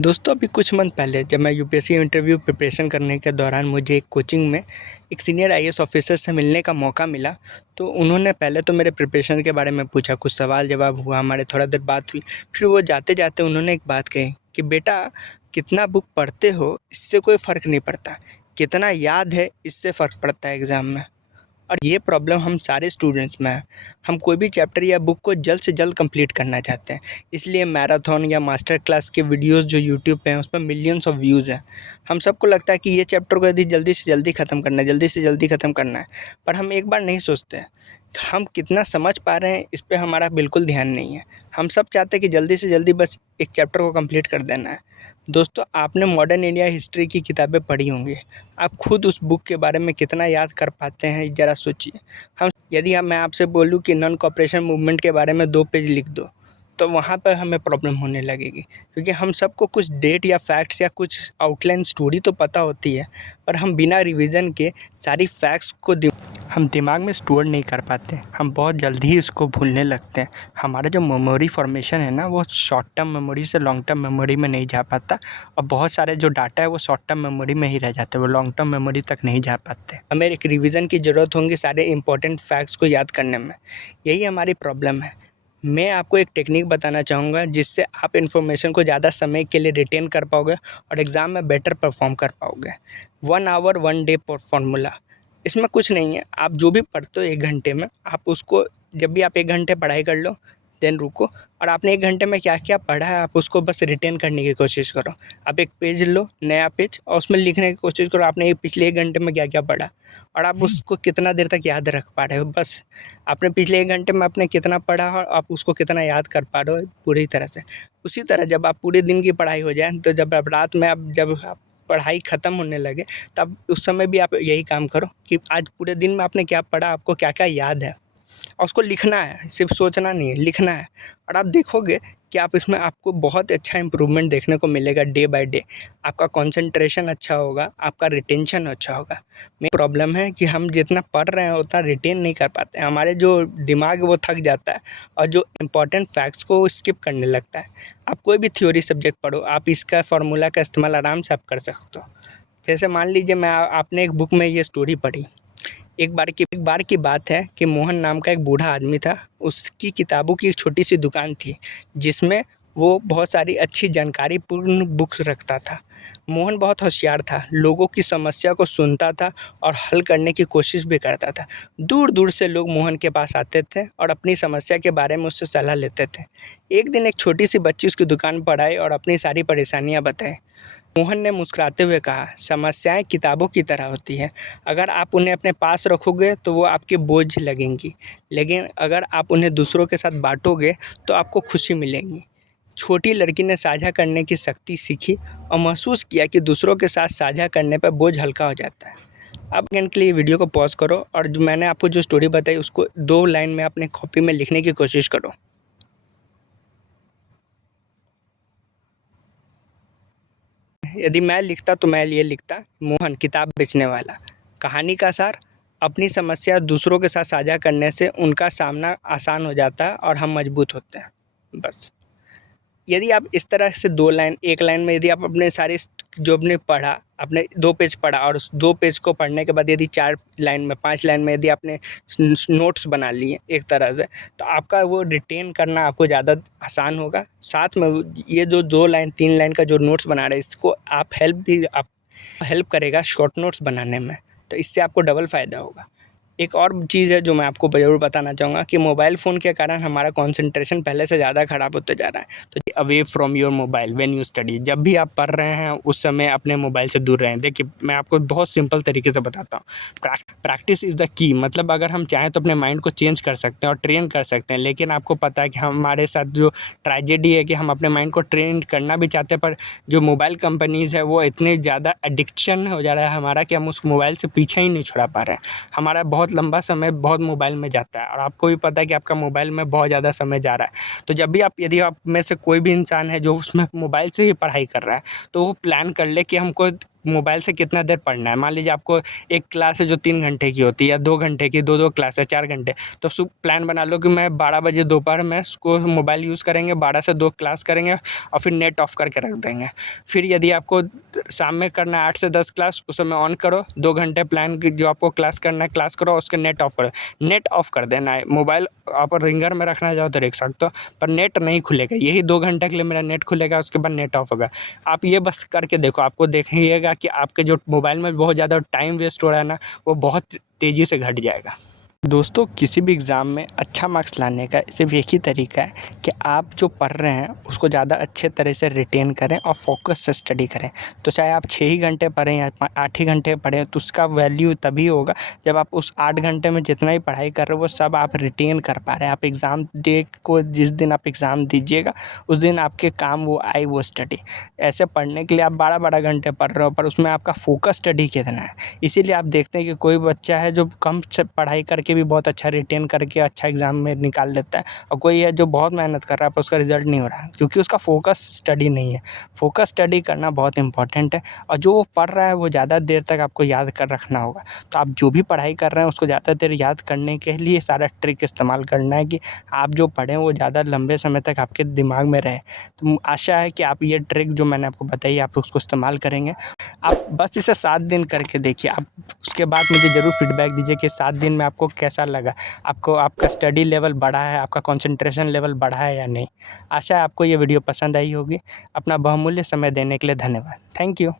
दोस्तों अभी कुछ मंथ पहले जब मैं यूपीएससी इंटरव्यू प्रिपरेशन करने के दौरान मुझे एक कोचिंग में एक सीनियर आईएएस ऑफिसर से मिलने का मौका मिला। तो उन्होंने पहले तो मेरे प्रिपरेशन के बारे में पूछा, कुछ सवाल जवाब हुआ, हमारे थोड़ा देर बात हुई। फिर वो जाते जाते उन्होंने एक बात कही कि बेटा, कितना बुक पढ़ते हो इससे कोई फ़र्क नहीं पड़ता, कितना याद है इससे फ़र्क पड़ता है एग्ज़ाम में। और ये प्रॉब्लम हम सारे स्टूडेंट्स में है। हम कोई भी चैप्टर या बुक को जल्द से जल्द कंप्लीट करना चाहते हैं, इसलिए मैराथन या मास्टर क्लास के वीडियोस जो यूट्यूब पे हैं उस पर मिलियंस ऑफ व्यूज़ हैं। हम सबको लगता है कि ये चैप्टर को यदि जल्दी से जल्दी ख़त्म करना है, जल्दी से जल्दी ख़त्म करना है, पर हम एक बार नहीं सोचते हैं हम कितना समझ पा रहे हैं, इस पे हमारा बिल्कुल ध्यान नहीं है। हम सब चाहते हैं कि जल्दी से जल्दी बस एक चैप्टर को कंप्लीट कर देना है। दोस्तों, आपने मॉडर्न इंडिया हिस्ट्री की किताबें पढ़ी होंगी, आप खुद उस बुक के बारे में कितना याद कर पाते हैं ज़रा सोचिए। मैं आपसे बोलूँ कि नॉन कोऑपरेशन मूवमेंट के बारे में 2 पेज लिख दो, तो वहाँ पर हमें प्रॉब्लम होने लगेगी, क्योंकि हम सबको कुछ डेट या फैक्ट्स या कुछ आउटलाइन स्टोरी तो पता होती है, पर हम बिना रिवीजन के सारी फैक्ट्स को हम दिमाग में स्टोर नहीं कर पाते। हम बहुत जल्दी ही इसको भूलने लगते हैं। हमारा जो मेमोरी फॉर्मेशन है ना, वो शॉर्ट टर्म मेमोरी से लॉन्ग टर्म मेमोरी में नहीं जा पाता, और बहुत सारे जो डाटा है वो शॉर्ट टर्म मेमोरी में ही रह जाते हैं, वो लॉन्ग टर्म मेमोरी तक नहीं जा पाते। हमें एक रिवीजन की ज़रूरत होगी सारे इंपॉर्टेंट फैक्ट्स को याद करने में। यही हमारी प्रॉब्लम है। मैं आपको एक टेक्निक बताना चाहूँगा जिससे आप इन्फॉर्मेशन को ज़्यादा समय के लिए रिटेन कर पाओगे और एग्ज़ाम में बेटर परफॉर्म कर पाओगे। 1 आवर 1 डे फॉर्मूला। इसमें कुछ नहीं है, आप जो भी पढ़ते हो 1 घंटे में, आप उसको जब भी आप 1 घंटे पढ़ाई कर लो, देन रुको, और आपने 1 घंटे में क्या-क्या पढ़ा है आप उसको बस रिटेन करने की कोशिश करो। आप एक पेज लो, नया पेज, और उसमें लिखने की कोशिश करो आपने ये पिछले 1 घंटे में क्या-क्या पढ़ा, और आप उसको कितना देर तक याद रख पा रहे हो। बस आपने पिछले 1 घंटे में आपने कितना पढ़ा और आप उसको कितना याद कर पा रहे हो पूरी तरह से। उसी तरह जब आप पूरे दिन की पढ़ाई हो जाए, तो जब आप रात में जब आप पढ़ाई ख़त्म होने लगे, तब उस समय भी आप यही काम करो कि आज पूरे दिन में आपने क्या पढ़ा, आपको क्या-क्या याद है, और उसको लिखना है, सिर्फ सोचना नहीं है, लिखना है। और आप देखोगे कि आप इसमें आपको बहुत अच्छा इम्प्रूवमेंट देखने को मिलेगा डे बाय डे। आपका कंसंट्रेशन अच्छा होगा, आपका रिटेंशन अच्छा होगा। मेन प्रॉब्लम है कि हम जितना पढ़ रहे हैं उतना रिटेन नहीं कर पाते हैं। हमारे जो दिमाग है वो थक जाता है और जो इम्पोर्टेंट फैक्ट्स को वो स्किप करने लगता है। आप कोई भी थ्योरी सब्जेक्ट पढ़ो, आप इसका फ़ॉर्मूला का इस्तेमाल आराम से आप कर सकते हो। जैसे मान लीजिए आपने एक बुक में ये स्टोरी पढ़ी। एक बार की बात है कि मोहन नाम का एक बूढ़ा आदमी था। उसकी किताबों की एक छोटी सी दुकान थी, जिसमें वो बहुत सारी अच्छी जानकारी पूर्ण बुक्स रखता था। मोहन बहुत होशियार था, लोगों की समस्या को सुनता था और हल करने की कोशिश भी करता था। दूर दूर से लोग मोहन के पास आते थे और अपनी समस्या के बारे में उससे सलाह लेते थे। एक दिन एक छोटी सी बच्ची उसकी दुकान पर आई और अपनी सारी परेशानियां बताई। मोहन ने मुस्कुराते हुए कहा, समस्याएं किताबों की तरह होती हैं। अगर आप उन्हें अपने पास रखोगे तो वो आपके बोझ लगेंगी, लेकिन अगर आप उन्हें दूसरों के साथ बांटोगे तो आपको खुशी मिलेगी। छोटी लड़की ने साझा करने की शक्ति सीखी और महसूस किया कि दूसरों के साथ साझा करने पर बोझ हल्का हो जाता है। अब सेकंड के लिए वीडियो को पॉज करो और जो मैंने आपको जो स्टोरी बताई उसको 2 लाइन में अपने कॉपी में लिखने की कोशिश करो। यदि मैं लिखता तो मैं ये लिखता, मोहन किताब बेचने वाला। कहानी का सार, अपनी समस्या दूसरों के साथ साझा करने से उनका सामना आसान हो जाता है और हम मजबूत होते हैं। बस यदि आप इस तरह से 2 लाइन, 1 लाइन में यदि आप अपने सारे जो आपने पढ़ा, आपने 2 पेज पढ़ा और उस 2 पेज को पढ़ने के बाद यदि 4 लाइन में, 5 लाइन में यदि आपने नोट्स बना लिए एक तरह से, तो आपका वो रिटेन करना आपको ज़्यादा आसान होगा। साथ में ये जो 2 लाइन 3 लाइन का जो नोट्स बना रहे हैं, इसको आप हेल्प करेगा शॉर्ट नोट्स बनाने में, तो इससे आपको डबल फ़ायदा होगा। एक और चीज़ है जो मैं आपको ज़रूर बताना चाहूँगा कि मोबाइल फ़ोन के कारण हमारा कंसंट्रेशन पहले से ज़्यादा ख़राब होते जा रहा है। तो away from your mobile when you study. जब भी आप पढ़ रहे हैं उस समय अपने मोबाइल से दूर रहें। देखिए, मैं आपको बहुत सिंपल तरीके से बताता हूँ। Practice is the key. मतलब अगर हम चाहें तो अपने माइंड को चेंज कर सकते हैं और ट्रेन कर सकते हैं, लेकिन आपको पता है कि हमारे साथ जो ट्रेजेडी है कि हम अपने माइंड को ट्रेन करना भी चाहते हैं, पर जो मोबाइल कंपनीज़ है वो इतने ज़्यादा एडिक्शन हो जा रहा है हमारा कि हम उस मोबाइल से पीछे ही नहीं छुड़ा पा रहे हैं। हमारा बहुत लंबा समय बहुत मोबाइल में जाता है और आपको भी पता है कि आपका मोबाइल में बहुत ज़्यादा समय जा रहा है। तो जब भी यदि आप में से कोई भी इंसान है जो उसमें मोबाइल से ही पढ़ाई कर रहा है, तो वो प्लान कर ले कि हमको मोबाइल से कितना देर पढ़ना है। मान लीजिए आपको एक क्लास है जो 3 घंटे की होती है या 2 घंटे की, 2-2 क्लास है 4 घंटे, तो प्लान बना लो कि मैं 12 बजे दोपहर में इसको मोबाइल यूज़ करेंगे, 12 से 2 क्लास करेंगे और फिर नेट ऑफ करके रख देंगे। फिर यदि आपको शाम में करना है 8 से 10 क्लास, उस समय ऑन करो, 2 घंटे प्लान की जो आपको क्लास करना है क्लास करो, उसके नेट ऑफ करो। नेट ऑफ कर देना है। मोबाइल आप रिंगर में रखना चाहो तो रख सकते हो, पर नेट नहीं खुलेगा। यही 2 घंटे के लिए मेरा नेट खुलेगा, उसके बाद नेट ऑफ होगा। आप ये बस करके देखो, आपको देखिएगा कि आपके जो मोबाइल में बहुत ज़्यादा टाइम वेस्ट हो रहा है ना, वो बहुत तेज़ी से घट जाएगा। दोस्तों, किसी भी एग्ज़ाम में अच्छा मार्क्स लाने का सिर्फ एक ही तरीका है कि आप जो पढ़ रहे हैं उसको ज़्यादा अच्छे तरह से रिटेन करें और फोकस से स्टडी करें। तो चाहे आप 6 ही घंटे पढ़ें या 8 ही घंटे पढ़ें, तो उसका वैल्यू तभी होगा जब आप उस 8 घंटे में जितना भी पढ़ाई कर रहे हो वो सब आप रिटेन कर पा रहे हैं। आप एग्ज़ाम डे को जिस दिन आप एग्ज़ाम दीजिएगा उस दिन आपके काम वो आए वो स्टडी। ऐसे पढ़ने के लिए आप 12-12 घंटे पढ़ रहे हो, पर उसमें आपका फोकस स्टडी कितना है। इसीलिए आप देखते हैं कि कोई बच्चा है जो कम से पढ़ाई करके भी बहुत अच्छा रिटेन करके अच्छा एग्ज़ाम में निकाल लेता है, और कोई है जो बहुत मेहनत कर रहा है पर उसका रिज़ल्ट नहीं हो रहा है, क्योंकि उसका फोकस स्टडी नहीं है। फोकस स्टडी करना बहुत इंपॉर्टेंट है, और जो वो पढ़ रहा है वो ज़्यादा देर तक आपको याद कर रखना होगा। तो आप जो भी पढ़ाई कर रहे हैं उसको ज़्यादा देर याद करने के लिए सारा ट्रिक इस्तेमाल करना है कि आप जो पढ़ें वो ज़्यादा लंबे समय तक आपके दिमाग में रहे। तो आशा है कि आप ये ट्रिक जो मैंने आपको बताई आप उसको इस्तेमाल करेंगे। आप बस इसे 7 दिन करके देखिए, आप उसके बाद मुझे ज़रूर फीडबैक दीजिए कि 7 दिन में आपको कैसा लगा। आपको आपका स्टडी लेवल बढ़ा है, आपका कंसंट्रेशन लेवल बढ़ा है या नहीं। आशा है आपको ये वीडियो पसंद आई होगी। अपना बहुमूल्य समय देने के लिए धन्यवाद। Thank you.